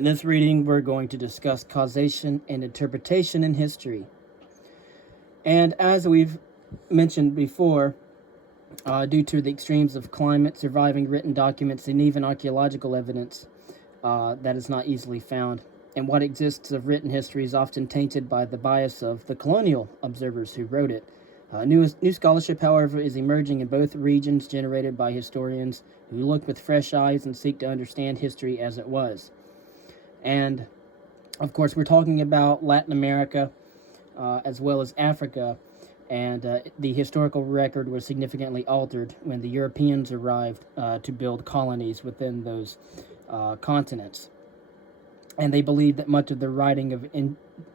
In this reading, we're going to discuss causation and interpretation in history. And as we've mentioned before, due to the extremes of climate, surviving written documents, and even archaeological evidence that is not easily found, and what exists of written history is often tainted by the bias of the colonial observers who wrote it. New scholarship, however, is emerging in both regions, generated by historians who look with fresh eyes and seek to understand history as it was. And, of course, we're talking about Latin America as well as Africa, and the historical record was significantly altered when the Europeans arrived to build colonies within those continents. And they believed that much of the writing of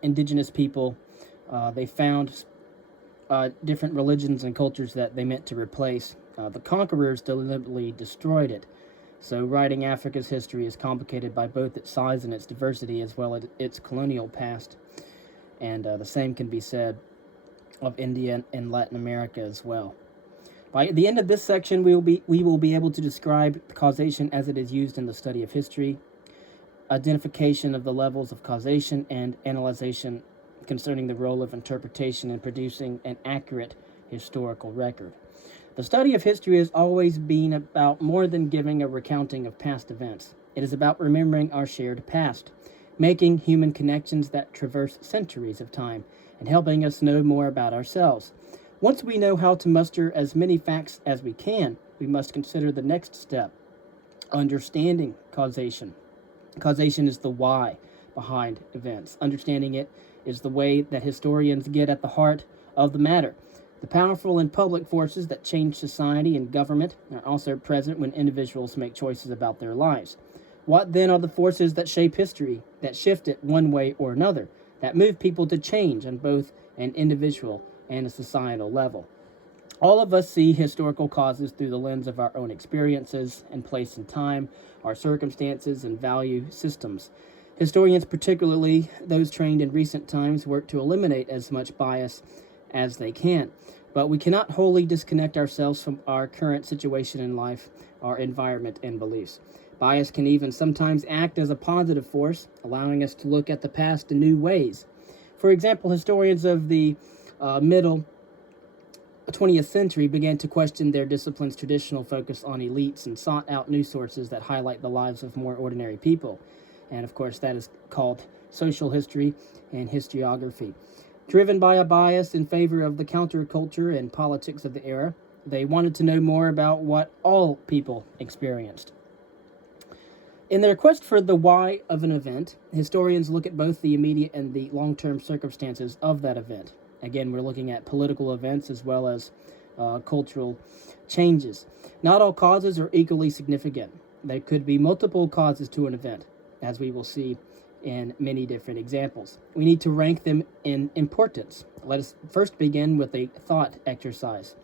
indigenous people, they found different religions and cultures that they meant to replace. The conquerors deliberately destroyed it. So writing Africa's history is complicated by both its size and its diversity, as well as its colonial past. And the same can be said of India and Latin America as well. By the end of this section, we will be able to describe causation as it is used in the study of history, identification of the levels of causation, and analyzation concerning the role of interpretation in producing an accurate historical record. The study of history has always been about more than giving a recounting of past events. It is about remembering our shared past, making human connections that traverse centuries of time, and helping us know more about ourselves. Once we know how to muster as many facts as we can, we must consider the next step, understanding causation. Causation is the why behind events. Understanding it is the way that historians get at the heart of the matter. The powerful and public forces that change society and government are also present when individuals make choices about their lives. What then are the forces that shape history, that shift it one way or another, that move people to change on both an individual and a societal level? All of us see historical causes through the lens of our own experiences and place and time, our circumstances and value systems. Historians, particularly those trained in recent times, work to eliminate as much bias as they can. But we cannot wholly disconnect ourselves from our current situation in life, our environment, and beliefs. Bias can even sometimes act as a positive force, allowing us to look at the past in new ways. For example, historians of the middle 20th century began to question their discipline's traditional focus on elites and sought out new sources that highlight the lives of more ordinary people. And of course, that is called social history and historiography. Driven by a bias in favor of the counterculture and politics of the era, they wanted to know more about what all people experienced. In their quest for the why of an event, historians look at both the immediate and the long-term circumstances of that event. Again, we're looking at political events as well as cultural changes. Not all causes are equally significant. There could be multiple causes to an event, as we will see in many different examples. We need to rank them in importance. Let us first begin with a thought exercise.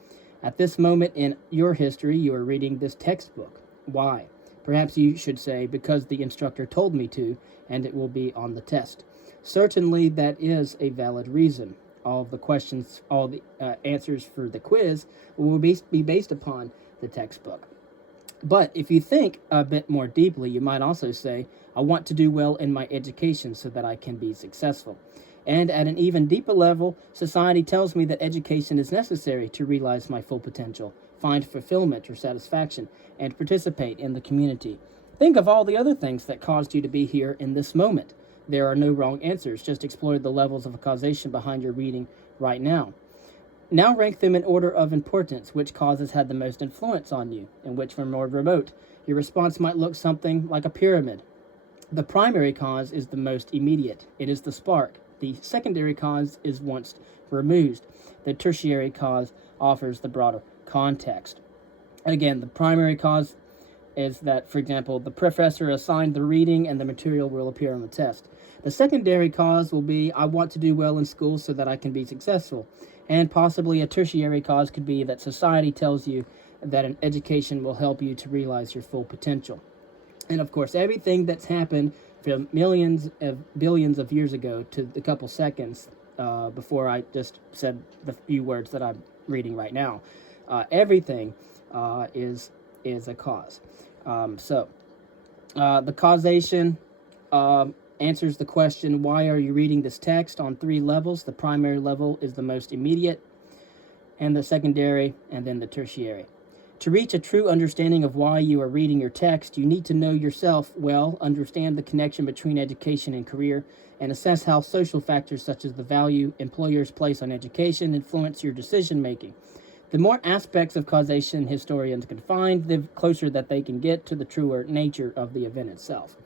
At this moment in your history, you are reading this textbook. Why? Perhaps you should say, because the instructor told me to, and it will be on the test. Certainly that is a valid reason. All of the questions, all the answers for the quiz will be based upon the textbook. But if you think a bit more deeply, you might also say, I want to do well in my education so that I can be successful. And at an even deeper level, society tells me that education is necessary to realize my full potential, find fulfillment or satisfaction, and participate in the community. Think of all the other things that caused you to be here in this moment. There are no wrong answers. Just explore the levels of causation behind your reading right now. Now rank them in order of importance. Which causes had the most influence on you, and which were more remote? Your response might look something like a pyramid. The primary cause is the most immediate. It is the spark. The secondary cause is once removed. The tertiary cause offers the broader context. Again, the primary cause is that, for example, the professor assigned the reading and the material will appear on the test. The secondary cause will be, I want to do well in school so that I can be successful. And possibly a tertiary cause could be that society tells you that an education will help you to realize your full potential. And of course, everything that's happened from millions of billions of years ago to the couple seconds before I just said the few words that I'm reading right now, everything is a cause. The causation answers the question, why are you reading this text, on 3 levels. The primary level is the most immediate, and the secondary, and then the tertiary. To reach a true understanding of why you are reading your text, you need to know yourself well, understand the connection between education and career, and assess how social factors such as the value employers place on education influence your decision-making. The more aspects of causation historians can find, the closer that they can get to the truer nature of the event itself.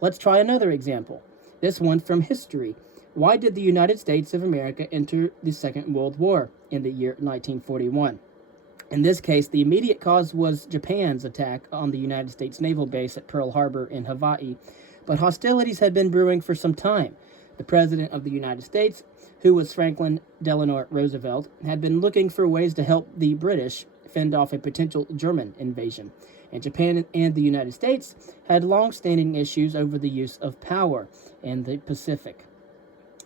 Let's try another example, this one from history. Why did the United States of America enter the Second World War in the year 1941? In this case, the immediate cause was Japan's attack on the United States naval base at Pearl Harbor in Hawaii, but hostilities had been brewing for some time. The President of the United States, who was Franklin Delano Roosevelt, had been looking for ways to help the British fend off a potential German invasion, and Japan and the United States had long-standing issues over the use of power in the Pacific.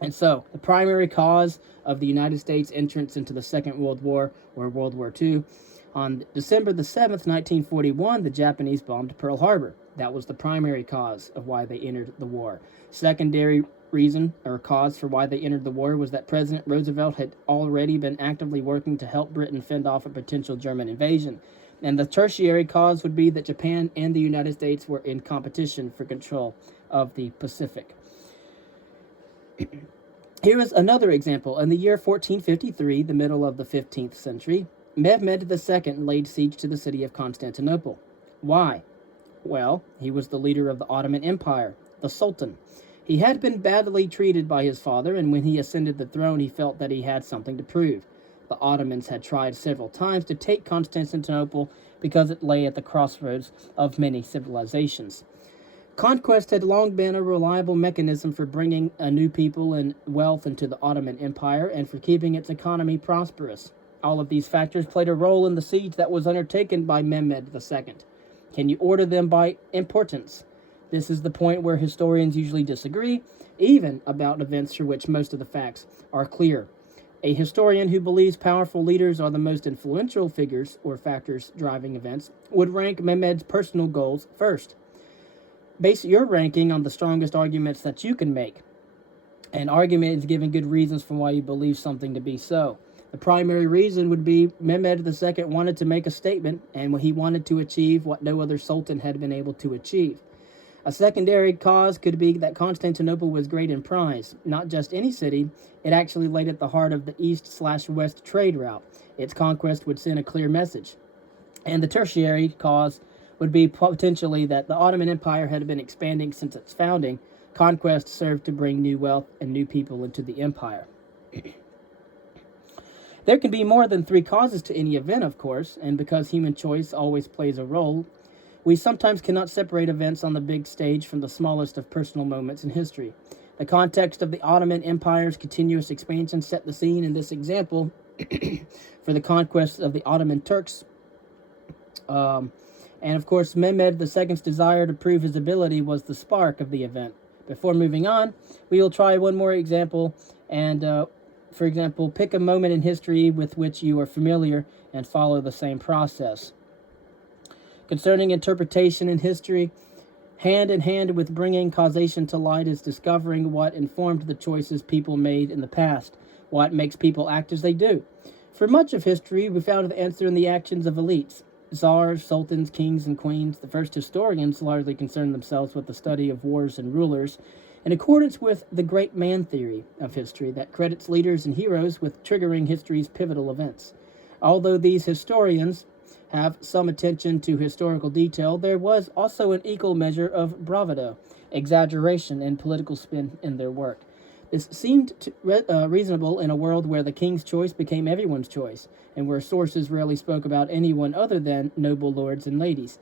And so, the primary cause of the United States' entrance into the Second World War, or World War II, on December the 7th, 1941, the Japanese bombed Pearl Harbor. That was the primary cause of why they entered the war. Secondary reason, or cause for why they entered the war, was that President Roosevelt had already been actively working to help Britain fend off a potential German invasion. And the tertiary cause would be that Japan and the United States were in competition for control of the Pacific. Here is another example. In the year 1453, the middle of the 15th century, Mehmed II laid siege to the city of Constantinople. Why? Well, he was the leader of the Ottoman Empire, the Sultan. He had been badly treated by his father, and when he ascended the throne, he felt that he had something to prove. The Ottomans had tried several times to take Constantinople because it lay at the crossroads of many civilizations. Conquest had long been a reliable mechanism for bringing a new people and wealth into the Ottoman Empire and for keeping its economy prosperous. All of these factors played a role in the siege that was undertaken by Mehmed II. Can you order them by importance? This is the point where historians usually disagree, even about events for which most of the facts are clear. A historian who believes powerful leaders are the most influential figures or factors driving events would rank Mehmed's personal goals first. Base your ranking on the strongest arguments that you can make. An argument is giving good reasons for why you believe something to be so. The primary reason would be Mehmed II wanted to make a statement, and he wanted to achieve what no other sultan had been able to achieve. A secondary cause could be that Constantinople was great in prize. Not just any city, it actually laid at the heart of the east/west trade route. Its conquest would send a clear message. And the tertiary cause would be potentially that the Ottoman Empire had been expanding since its founding. Conquest served to bring new wealth and new people into the empire. There can be more than 3 causes to any event, of course, and because human choice always plays a role, we sometimes cannot separate events on the big stage from the smallest of personal moments in history. The context of the Ottoman Empire's continuous expansion set the scene in this example for the conquest of the Ottoman Turks. And of course, Mehmed II's desire to prove his ability was the spark of the event. Before moving on, we will try one more example and, for example, pick a moment in history with which you are familiar and follow the same process. Concerning interpretation in history, hand in hand with bringing causation to light is discovering what informed the choices people made in the past, what makes people act as they do. For much of history, we found the answer in the actions of elites. Tsars, sultans, kings, and queens. The first historians largely concerned themselves with the study of wars and rulers, in accordance with the great man theory of history that credits leaders and heroes with triggering history's pivotal events. Although these historians have some attention to historical detail, there was also an equal measure of bravado, exaggeration, and political spin in their work. This seemed reasonable in a world where the king's choice became everyone's choice, and where sources rarely spoke about anyone other than noble lords and ladies.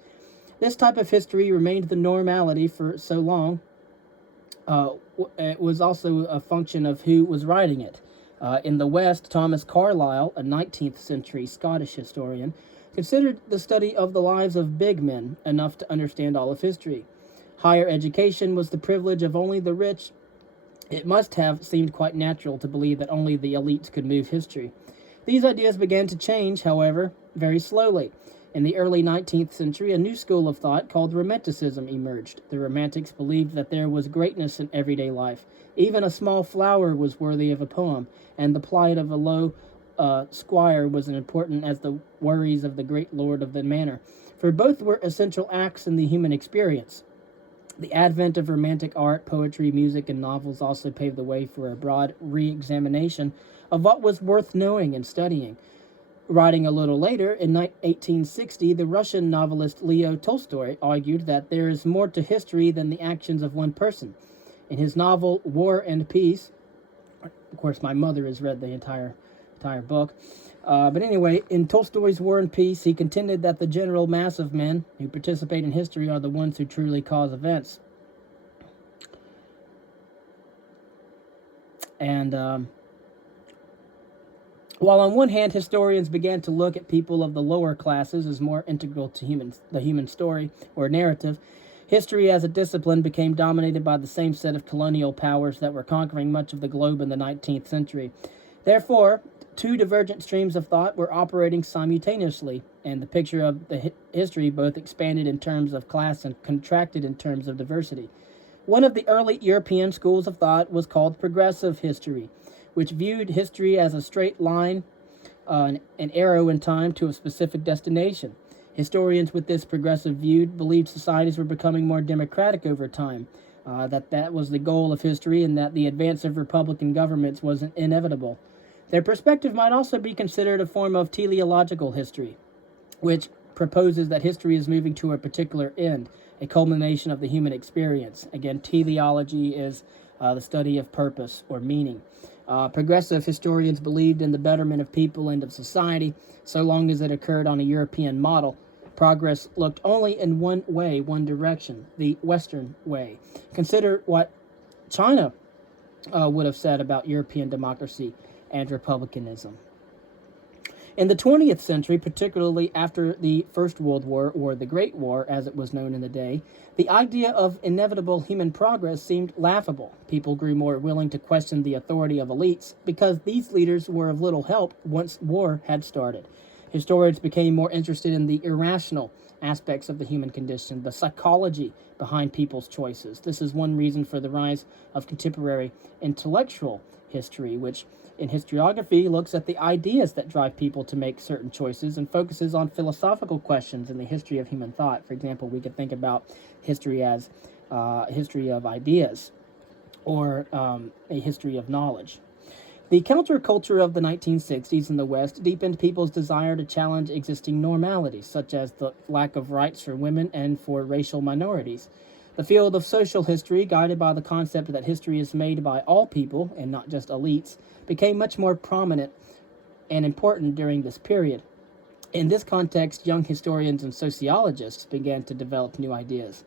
This type of history remained the normality for so long. It was also a function of who was writing it. In the West, Thomas Carlyle, a 19th century Scottish historian, considered the study of the lives of big men enough to understand all of history. Higher education was the privilege of only the rich. It must have seemed quite natural to believe that only the elites could move history. These ideas began to change, however, very slowly. In the early 19th century, a new school of thought called Romanticism emerged. The Romantics believed that there was greatness in everyday life. Even a small flower was worthy of a poem, and the plight of a low squire was as important as the worries of the great lord of the manor, for both were essential acts in the human experience. The advent of Romantic art, poetry, music, and novels also paved the way for a broad re-examination of what was worth knowing and studying. Writing a little later, in 1860, the Russian novelist Leo Tolstoy argued that there is more to history than the actions of one person. In his novel War and Peace, of course, my mother has read the entire book. But anyway, in Tolstoy's War and Peace, he contended that the general mass of men who participate in history are the ones who truly cause events. And while on one hand historians began to look at people of the lower classes as more integral to the human story or narrative, history as a discipline became dominated by the same set of colonial powers that were conquering much of the globe in the 19th century. Therefore, two divergent streams of thought were operating simultaneously, and the picture of the history both expanded in terms of class and contracted in terms of diversity. One of the early European schools of thought was called progressive history, which viewed history as a straight line, an arrow in time to a specific destination. Historians with this progressive view believed societies were becoming more democratic over time, that was the goal of history, and that the advance of republican governments was inevitable. Their perspective might also be considered a form of teleological history, which proposes that history is moving to a particular end, a culmination of the human experience. Again, teleology is the study of purpose or meaning. Progressive historians believed in the betterment of people and of society, so long as it occurred on a European model. Progress looked only in one way, one direction, the Western way. Consider what China would have said about European democracy and republicanism. In the 20th century, particularly after the First World War, or the Great War as it was known in the day, the idea of inevitable human progress seemed laughable. People grew more willing to question the authority of elites because these leaders were of little help once war had started. Historians became more interested in the irrational aspects of the human condition, the psychology behind people's choices. This is one reason for the rise of contemporary intellectual history, which in historiography looks at the ideas that drive people to make certain choices and focuses on philosophical questions in the history of human thought. For example, we could think about history as history of ideas or a history of knowledge. The counterculture of the 1960s in the West deepened people's desire to challenge existing normalities, such as the lack of rights for women and for racial minorities. The field of social history, guided by the concept that history is made by all people and not just elites, became much more prominent and important during this period. In this context, young historians and sociologists began to develop new ideas.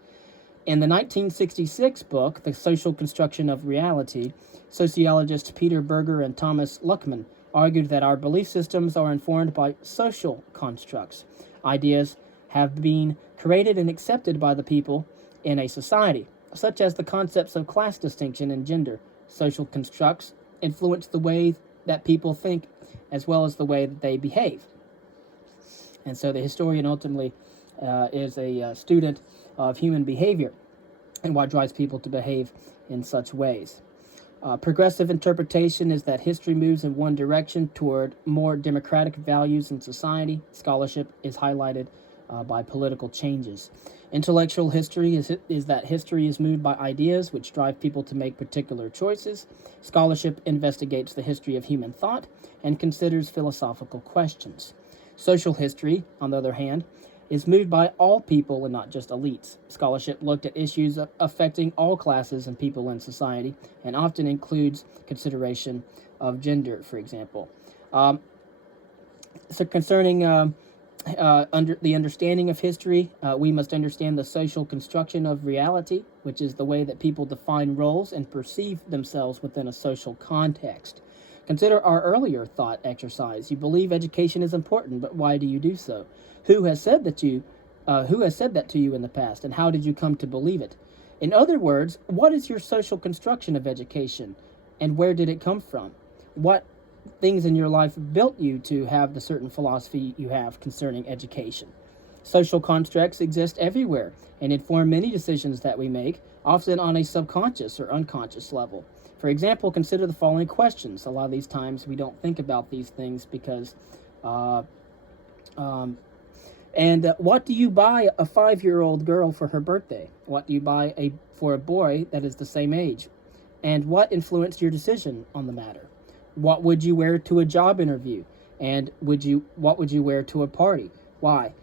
In the 1966 book, The Social Construction of Reality, sociologists Peter Berger and Thomas Luckman argued that our belief systems are informed by social constructs. Ideas have been created and accepted by the people in a society, such as the concepts of class distinction and gender. Social constructs influence the way that people think as well as the way that they behave. And so the historian ultimately is a student of human behavior and what drives people to behave in such ways. Progressive interpretation is that history moves in one direction toward more democratic values in society. Scholarship is highlighted by political changes. Intellectual history is that history is moved by ideas which drive people to make particular choices. Scholarship investigates the history of human thought and considers philosophical questions. Social history, on the other hand, is moved by all people and not just elites. Scholarship looked at issues affecting all classes and people in society and often includes consideration of gender, for example. So concerning under the understanding of history, we must understand the social construction of reality, which is the way that people define roles and perceive themselves within a social context. Consider our earlier thought exercise. You believe education is important, but why do you do so? Who has said that to you in the past, and how did you come to believe it? In other words, what is your social construction of education, and where did it come from? What things in your life built you to have the certain philosophy you have concerning education? Social constructs exist everywhere and inform many decisions that we make, often on a subconscious or unconscious level. For example, consider the following questions. A lot of these times we don't think about these things because what do you buy a 5-year-old girl for her birthday? What do you buy for a boy that is the same age? And what influenced your decision on the matter? What would you wear to a job interview? And what would you wear to a party? Why?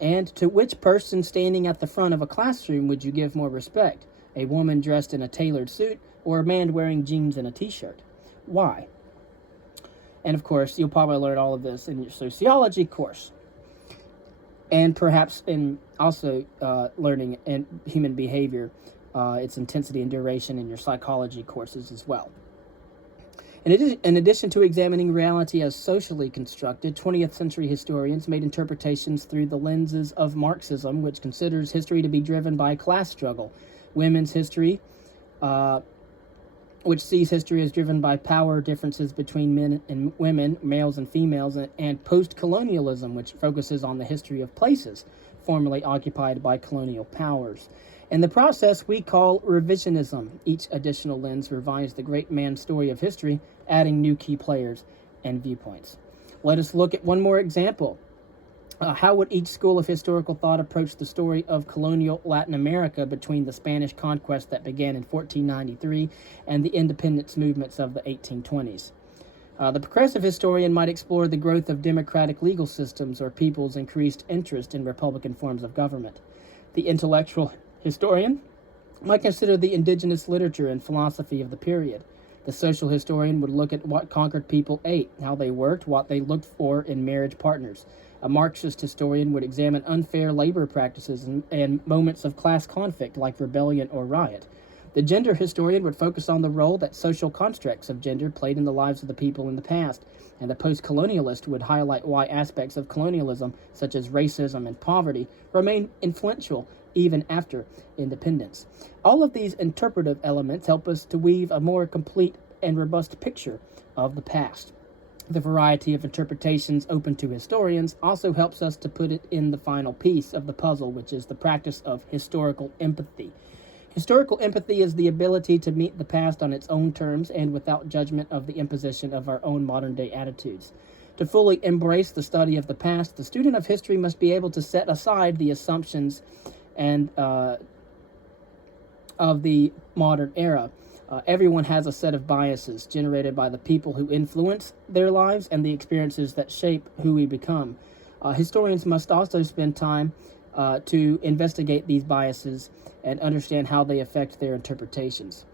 And to which person standing at the front of a classroom would you give more respect? A woman dressed in a tailored suit or a man wearing jeans and a t-shirt? Why? And of course, you'll probably learn all of this in your sociology course. And perhaps in also learning in human behavior, its intensity and duration in your psychology courses as well. In addition to examining reality as socially constructed, 20th century historians made interpretations through the lenses of Marxism, which considers history to be driven by class struggle. Women's history, which sees history as driven by power differences between men and women, males and females, and post-colonialism, which focuses on the history of places formerly occupied by colonial powers. In the process we call revisionism. Each additional lens revises the great man's story of history, adding new key players and viewpoints. Let us look at one more example. How would each school of historical thought approach the story of colonial Latin America between the Spanish conquest that began in 1493 and the independence movements of the 1820s? The progressive historian might explore the growth of democratic legal systems or people's increased interest in republican forms of government. The intellectual historian might consider the indigenous literature and philosophy of the period. The social historian would look at what conquered people ate, how they worked, what they looked for in marriage partners. A Marxist historian would examine unfair labor practices and moments of class conflict like rebellion or riot. The gender historian would focus on the role that social constructs of gender played in the lives of the people in the past, and the post-colonialist would highlight why aspects of colonialism, such as racism and poverty, remain influential even after independence. All of these interpretive elements help us to weave a more complete and robust picture of the past. The variety of interpretations open to historians also helps us to put it in the final piece of the puzzle, which is the practice of historical empathy. Historical empathy is the ability to meet the past on its own terms and without judgment of the imposition of our own modern-day attitudes. To fully embrace the study of the past, the student of history must be able to set aside the assumptions and of the modern era. Everyone has a set of biases generated by the people who influence their lives and the experiences that shape who we become. Historians must also spend time to investigate these biases and understand how they affect their interpretations.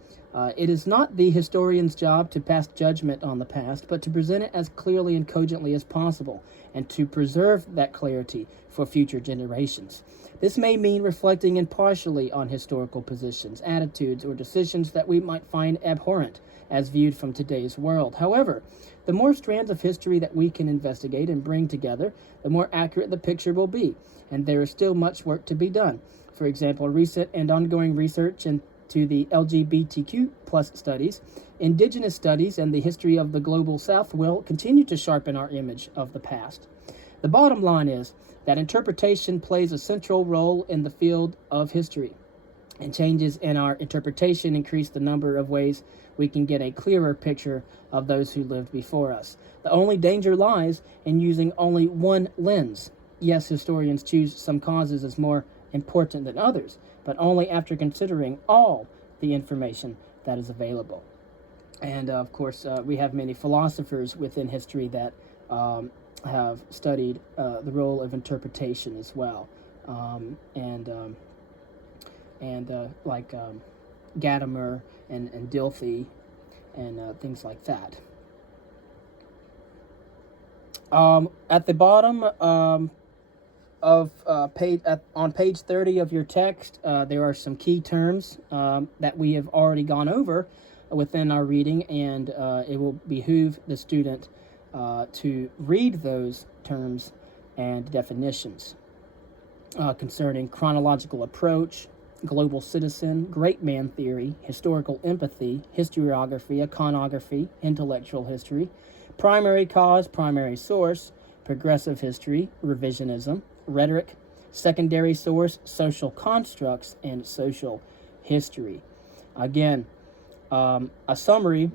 It is not the historian's job to pass judgment on the past, but to present it as clearly and cogently as possible, and to preserve that clarity for future generations. This may mean reflecting impartially on historical positions, attitudes, or decisions that we might find abhorrent as viewed from today's world. However, the more strands of history that we can investigate and bring together, the more accurate the picture will be, and there is still much work to be done. For example, recent and ongoing research into the LGBTQ plus studies, indigenous studies, and the history of the global South will continue to sharpen our image of the past. The bottom line is that interpretation plays a central role in the field of history, and changes in our interpretation increase the number of ways we can get a clearer picture of those who lived before us. The only danger lies in using only one lens. Yes, historians choose some causes as more important than others, but only after considering all the information that is available. And of course, we have many philosophers within history that have studied the role of interpretation as well, like Gadamer and Dilthey and things like that. At the bottom on page 30 of your text, there are some key terms that we have already gone over within our reading, and it will behoove the student to read those terms and definitions concerning chronological approach, global citizen, great man theory, historical empathy, historiography, iconography, intellectual history, primary cause, primary source, progressive history, revisionism, rhetoric, Secondary source, social constructs and social history. Again, a summary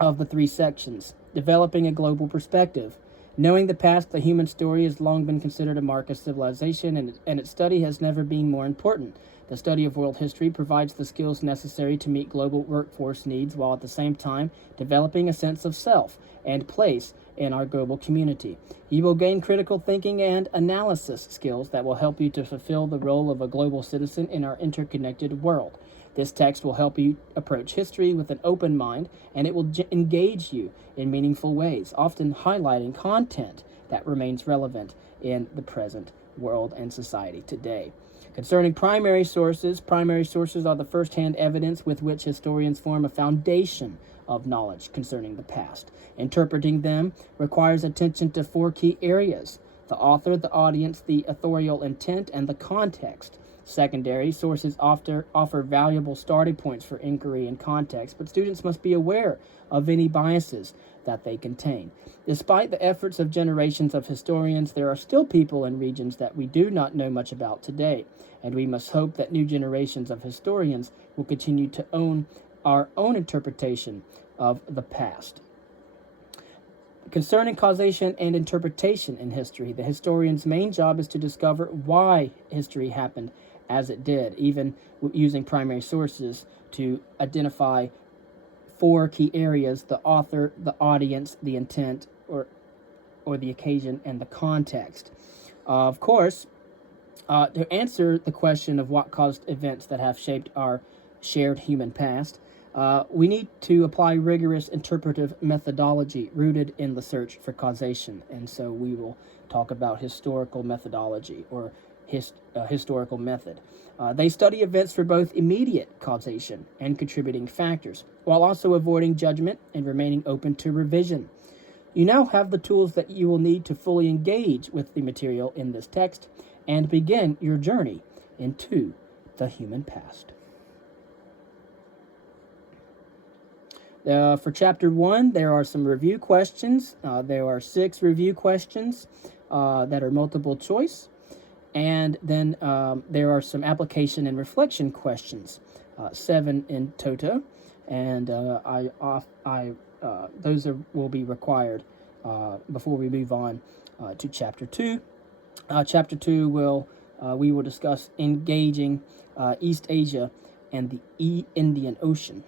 of the three sections. Developing a global perspective. Knowing the past, the human story has long been considered a mark of civilization, and its study has never been more important. The study of world history provides the skills necessary to meet global workforce needs while at the same time developing a sense of self and place in our global community. You will gain critical thinking and analysis skills that will help you to fulfill the role of a global citizen in our interconnected world. This text will help you approach history with an open mind, and it will engage you in meaningful ways, often highlighting content that remains relevant in the present world and society today. Concerning primary sources are the first-hand evidence with which historians form a foundation of knowledge concerning the past. Interpreting them requires attention to four key areas: the author, the audience, the authorial intent, and the context. Secondary sources offer valuable starting points for inquiry and context, but students must be aware of any biases that they contain. Despite the efforts of generations of historians, there are still people in regions that we do not know much about today, and we must hope that new generations of historians will continue to own our own interpretation of the past. Concerning causation and interpretation in history, the historian's main job is to discover why history happened as it did, even using primary sources to identify four key areas: the author, the audience, the intent, or the occasion, and the context. Of course, to answer the question of what caused events that have shaped our shared human past, we need to apply rigorous interpretive methodology rooted in the search for causation. And so we will talk about historical methodology, or historical method. They study events for both immediate causation and contributing factors, while also avoiding judgment and remaining open to revision. You now have the tools that you will need to fully engage with the material in this text and begin your journey into the human past. For Chapter 1, there are some review questions. There are 6 review questions that are multiple choice. And then there are some application and reflection questions, 7 in toto, and those will be required before we move on to Chapter 2. Chapter 2 we will discuss engaging East Asia and the Indian Ocean.